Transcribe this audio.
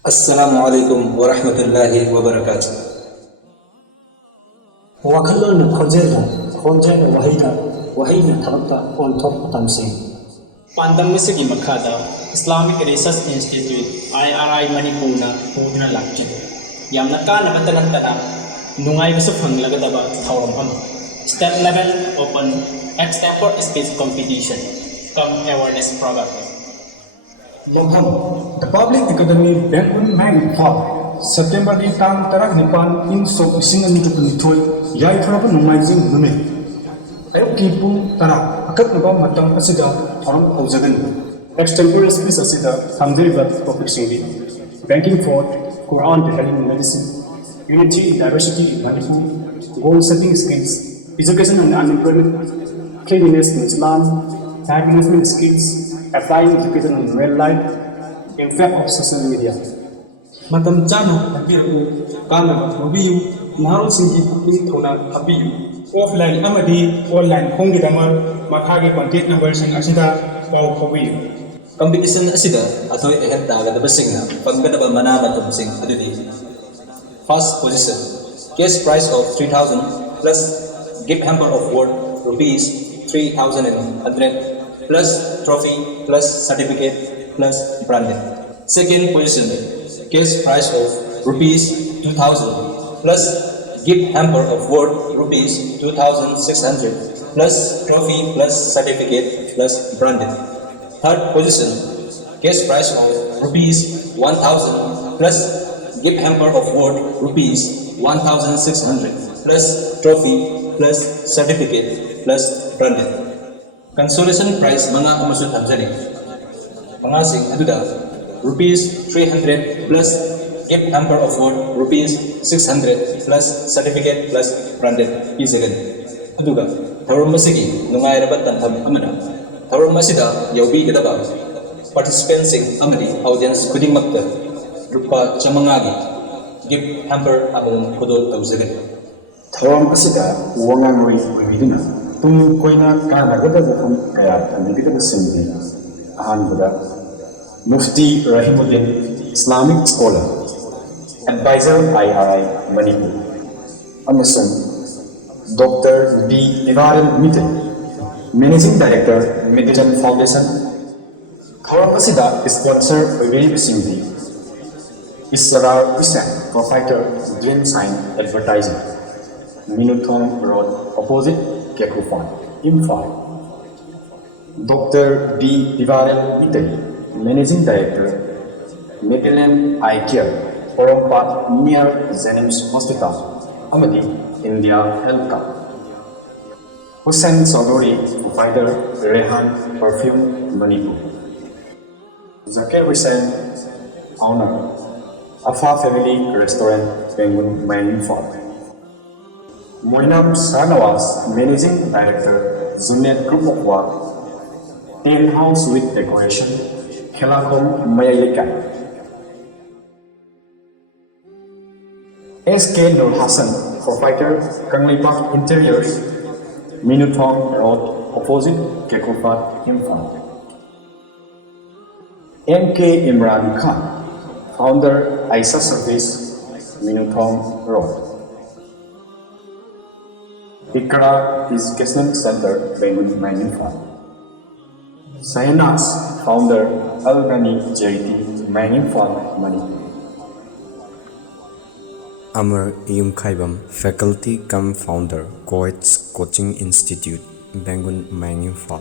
Assalamualaikum warahmatullahi wabarakatuh. Wakalon khonjel wahina thabakta on top tamsing. Pandam Misiki Makada, Islamic Research Institute, IRI Manipur na Pudina Lakchin. Yamnaka Nakatanantana, Nungai Visupang Lagadaba, Tauram. Step level open Extempore speech competition. Come awareness program. The Public Academy Bengoon Mayang September 8 Tarak Nipan in Sok Singan Nitui Yai Travel Nomizing Numi. Ayo Kipu Tara, a couple of Matang Asida, Toram Ozagan. Extempore speech Asida, Hamdrivat Professing Banking for Quran Detailing Medicine, Unity, Diversity, Manipur, Goal Setting Skills, Education and Unemployment, Cleanliness in Islam, Time Management Skills, Applying education in real life, impact of social media. Matam chana habiru kana rubiu naharo singi ping thona habiu offline amadi online khongi dama makhagi content number sing asida pau khawi. Competition asida athoy ehet dagadaba singna panggadaba manaba tumsing adudi. First position, cash prize of 3,000 plus gift hamper of worth rupees 3,100 plus trophy plus certificate plus branded. Second position, cash prize of rupees 2,000 plus gift hamper of worth rupees 2,600 plus trophy plus certificate plus branded. Third position, cash prize of rupees 1,000 plus gift hamper of worth rupees 1,600 plus trophy plus certificate plus branded. Consolation prize mga amusot habjani. Pangasing aduda rupees 300 plus gift hamper of worth rupees 600 plus certificate plus branded isagan. Aduga tharum masigi nungai rabat tantham amana. Tharum masida yaubi kadaba participants amadi audience kuding makta rupa chamangagi gift hamper among kudol tausagan. Tharum asida wangang roi biduna. Tum koina kana gada bukum kaya tandikita besimbi ahan buda Mufti Rahimuddin, Islamic scholar, advisor IRI Manipur, Amasang Dr. Pibarel Meetei, Managing Director MediLane Foundation. Karam asida sponsor Pibarel Meetei, Islara Isan, provider Green Sign Advertising, Minuthong Road opposite Kekufan, Imphal. Dr. Pibarel Meetei, Managing Director, MediLane Eye Care, Porompat near Jennings Hospital, Amadi, India Health Cup. Hussain Chaudhary, provider, Rehan Perfume, Manipur. Zakir Hussain, owner, Afa Family Restaurant, Bengoon, Mayang. Moinam Sarnawas, Managing Director, Zunet Group of Work, Tent House with Decoration, Kelakom Mayang. SK Nur Hassan, provider, Kanglipak Interiors, Minuthong Road, opposite Kekufat, Imphal. MK Imran Khan, founder, Aisa Service, Minuthong Road. Ikra Education Center, Bengoon, Imphal. Sayanas, founder, Al-Ghani JT, Imphal, Manipur. Amar Yumkhaibam, faculty cum founder, Coach Coaching Institute, Bengoon, Imphal.